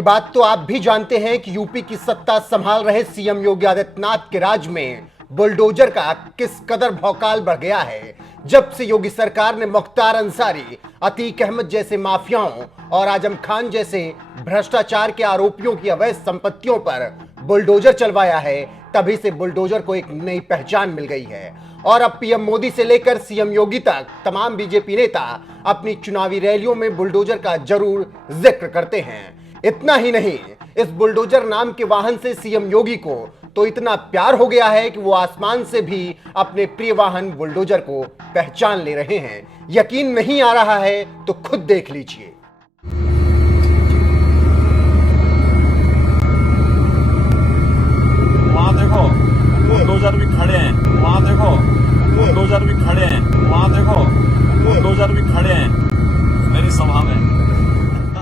ये बात तो आप भी जानते हैं कि यूपी की सत्ता संभाल रहे सीएम योगी आदित्यनाथ के राज में बुलडोजर का किस कदर भौकाल बढ़ गया है। जब से योगी सरकार ने मुख्तार अंसारी, अतीक अहमद जैसे माफियाओं और आजम खान जैसे भ्रष्टाचार के आरोपियों की अवैध संपत्तियों पर बुलडोजर चलवाया है, तभी से बुलडोजर को एक नई पहचान मिल गई है। और अब पीएम मोदी से लेकर सीएम योगी तक तमाम बीजेपी नेता अपनी चुनावी रैलियों में बुलडोजर का जरूर जिक्र करते हैं। इतना ही नहीं, इस बुलडोजर नाम के वाहन से सीएम योगी को तो इतना प्यार हो गया है कि वो आसमान से भी अपने प्रिय वाहन बुलडोजर को पहचान ले रहे हैं। यकीन नहीं आ रहा है तो खुद देख लीजिए। वहां देखो बुलडोजर भी खड़े हैं, वहां देखो बुलडोजर भी खड़े हैं, वहां देखो बुलडोजर भी खड़े हैं मेरी सभा में।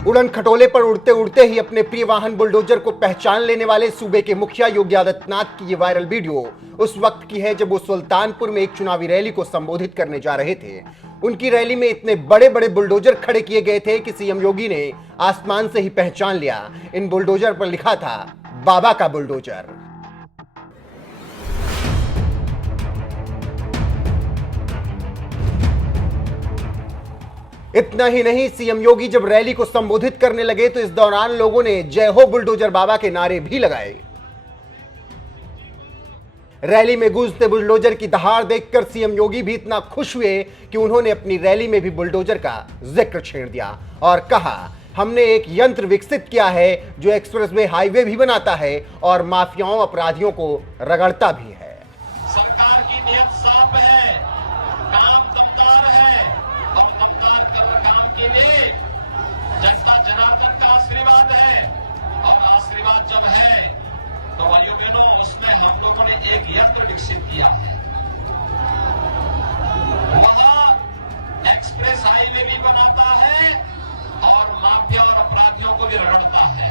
उड़न खटोले पर उड़ते उड़ते ही अपने प्रिय वाहन बुलडोजर को पहचान लेने वाले सूबे के मुखिया योगी आदित्यनाथ की ये वायरल वीडियो उस वक्त की है जब वो सुल्तानपुर में एक चुनावी रैली को संबोधित करने जा रहे थे। उनकी रैली में इतने बड़े बड़े बुलडोजर खड़े किए गए थे कि सीएम योगी ने आसमान से ही पहचान लिया। इन बुलडोजर पर लिखा था बाबा का बुलडोजर। इतना ही नहीं, सीएम योगी जब रैली को संबोधित करने लगे तो इस दौरान लोगों ने जय हो बुलडोजर बाबा के नारे भी लगाए। रैली में गूंजते बुलडोजर की दहाड़ देखकर सीएम योगी भी इतना खुश हुए कि उन्होंने अपनी रैली में भी बुलडोजर का जिक्र छेड़ दिया और कहा, हमने एक यंत्र विकसित किया है जो एक्सप्रेसवे हाईवे भी बनाता है और माफियाओं अपराधियों को रगड़ता भी है। सरकार की नीयत साफ है, काम दमदार है और दमदार काम के लिए जनता जनार्दन का आशीर्वाद है। और आशीर्वाद जब है तो भाइयों बहनों, उसमें हम लोगों ने एक यंत्र विकसित किया है। वह एक्सप्रेस हाईवे भी बनाता है और माफिया और अपराधियों को भी रगड़ता है।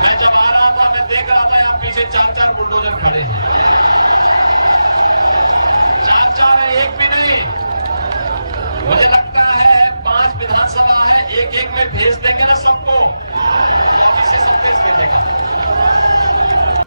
मैं जब आ रहा था, मैं देख रहा था यहाँ पीछे 4-4 बुलडोजर खड़े हैं। 4-4 है, एक भी नहीं। मुझे लगता है 5 विधानसभा है, एक में भेज देंगे ना सबको, सब भेज देंगे।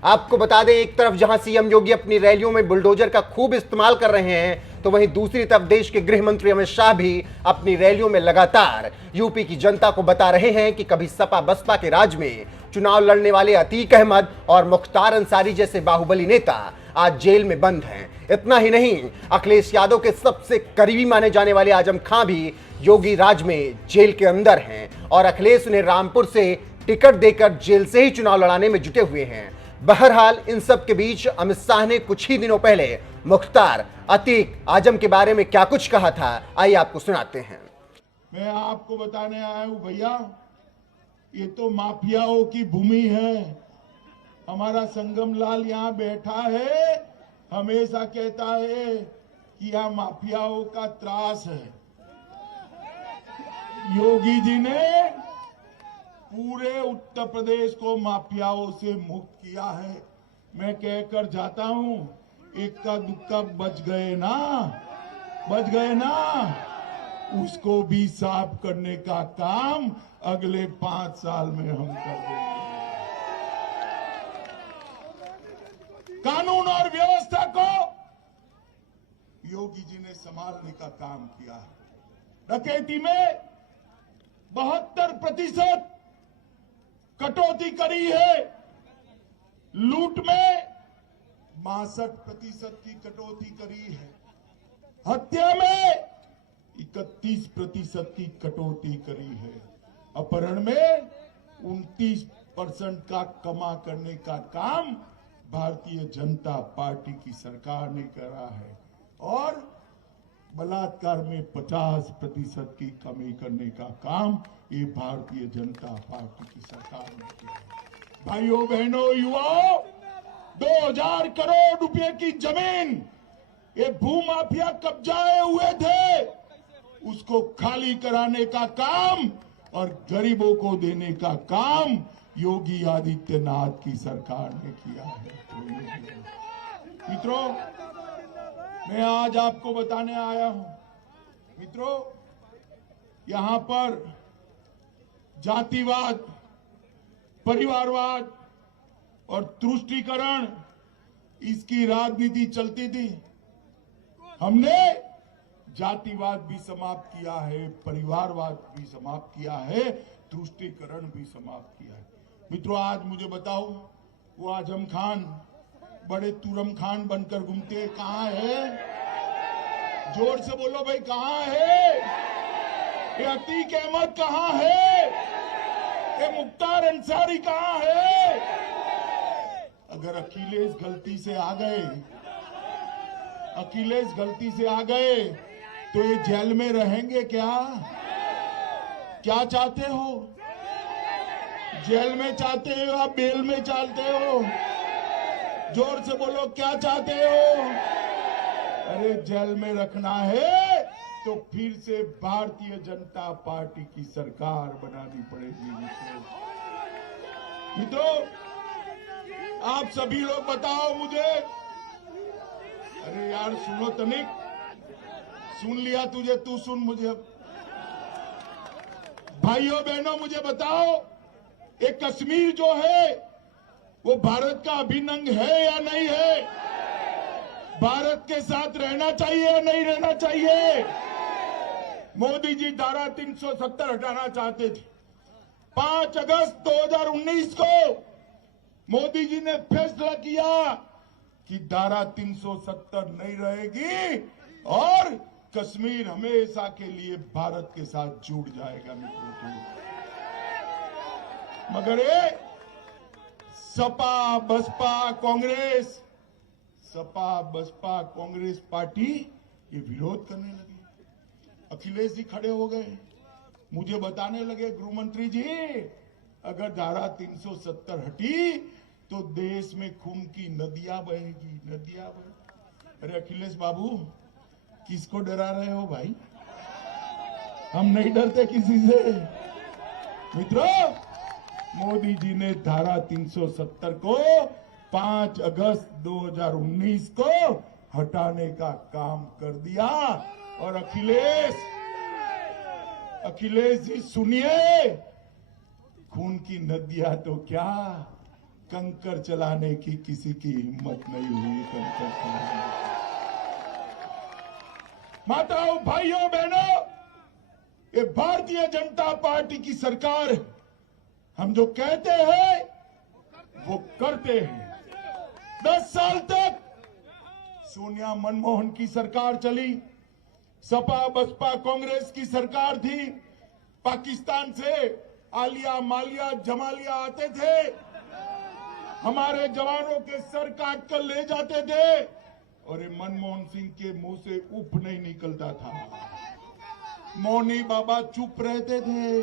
आपको बता दें, एक तरफ जहां सीएम योगी अपनी रैलियों में बुलडोजर का खूब इस्तेमाल कर रहे हैं, तो वहीं दूसरी तरफ देश के गृह मंत्री अमित शाह भी अपनी रैलियों में लगातार यूपी की जनता को बता रहे हैं कि कभी सपा बसपा के राज में चुनाव लड़ने वाले अतीक अहमद और मुख्तार अंसारी जैसे बाहुबली नेता आज जेल में बंद हैं। इतना ही नहीं, अखिलेश यादव के सबसे करीबी माने जाने वाले आजम खान भी योगी राज में जेल के अंदर हैं और अखिलेश उन्हें रामपुर से टिकट देकर जेल से ही चुनाव लड़ाने में जुटे हुए हैं। बहरहाल, इन सब के बीच अमित शाह ने कुछ ही दिनों पहले मुख्तार, अतीक, आजम के बारे में क्या कुछ कहा था, आइए आपको सुनाते हैं। मैं आपको बताने आया हूं भैया, ये तो माफियाओं की भूमि है। हमारा संगम लाल यहाँ बैठा है, हमेशा कहता है कि यहाँ माफियाओं का त्रास है। योगी जी ने पूरे उत्तर प्रदेश को माफियाओं से मुक्त किया है। मैं कहकर जाता हूं, इक्का दुक्का बच गए ना, उसको भी साफ करने का काम अगले 5 साल में हम कर देंगे। कानून और व्यवस्था को योगी जी ने संभालने का काम किया है। डकैती में 72% कटौती करी है, लूट में 62% की कटौती करी है, हत्या में 31% की कटौती करी है, अपहरण में 29% का कमा करने का काम भारतीय जनता पार्टी की सरकार ने करा है और बलात्कार में 50% की कमी करने का काम ये भारतीय जनता पार्टी की सरकार ने किया। भाइयों बहनों युवाओं, 2000 करोड़ रुपए की जमीन ये भूमाफिया कब्जाए हुए थे, उसको खाली कराने का काम और गरीबों को देने का काम योगी आदित्यनाथ की सरकार ने किया है। मित्रों, मैं आज आपको बताने आया हूं, मित्रों, यहां पर जातिवाद, परिवारवाद और तुष्टीकरण, इसकी राजनीति चलती थी। हमने जातिवाद भी समाप्त किया है, परिवारवाद भी समाप्त किया है, तुष्टीकरण भी समाप्त किया है। मित्रों, आज मुझे बताओ, वो आजम खान बड़े तुरम खान बनकर घूमते, कहां है? जोर से बोलो भाई, कहां है? ये अतीक अहमद कहां है? ये मुख्तार अंसारी कहां है? अगर अखिलेश गलती से आ गए, अखिलेश गलती से आ गए तो ये जेल में रहेंगे क्या? क्या चाहते हो? जेल में चाहते हो या बेल में चाहते हो? जोर से बोलो, क्या चाहते हो? अरे जेल में रखना है तो फिर से भारतीय जनता पार्टी की सरकार बनानी पड़ेगी। मित्रों, आप सभी लोग बताओ मुझे। अरे यार सुनो तनिक, सुन लिया तुझे, तू सुन मुझे। भाइयों बहनों, मुझे बताओ, एक कश्मीर जो है वो भारत का अभिन्न अंग है या नहीं है? भारत के साथ रहना चाहिए या नहीं रहना चाहिए? मोदी जी धारा 370 हटाना चाहते थे। 5 अगस्त 2019 को मोदी जी ने फैसला किया कि धारा 370 नहीं रहेगी और कश्मीर हमेशा के लिए भारत के साथ जुड़ जाएगा। मित्रों, मगर ये सपा बसपा कांग्रेस, सपा बसपा कांग्रेस पार्टी ये विरोध करने लगी। अखिलेश जी खड़े हो गए, मुझे बताने लगे, गृह मंत्री जी अगर धारा 370 हटी तो देश में खून की नदियां बहेगी, नदियां बहेगी। अरे अखिलेश बाबू, किसको डरा रहे हो भाई? हम नहीं डरते किसी से। मित्रों, मोदी जी ने धारा 370 को 5 अगस्त 2019 को हटाने का काम कर दिया। और अखिलेश जी सुनिए, खून की नदियां तो क्या, कंकर चलाने की किसी की हिम्मत नहीं हुई। कंकर चलाने, माताओं भाइयों बहनों, ये भारतीय जनता पार्टी की सरकार, हम जो कहते हैं वो करते हैं। 10 साल तक सोनिया मनमोहन की सरकार चली, सपा बसपा कांग्रेस की सरकार थी। पाकिस्तान से आलिया मालिया जमालिया आते थे, हमारे जवानों के सर काट कर ले जाते थे और ये मनमोहन सिंह के मुंह से उफ नहीं निकलता था। मौनी बाबा चुप रहते थे।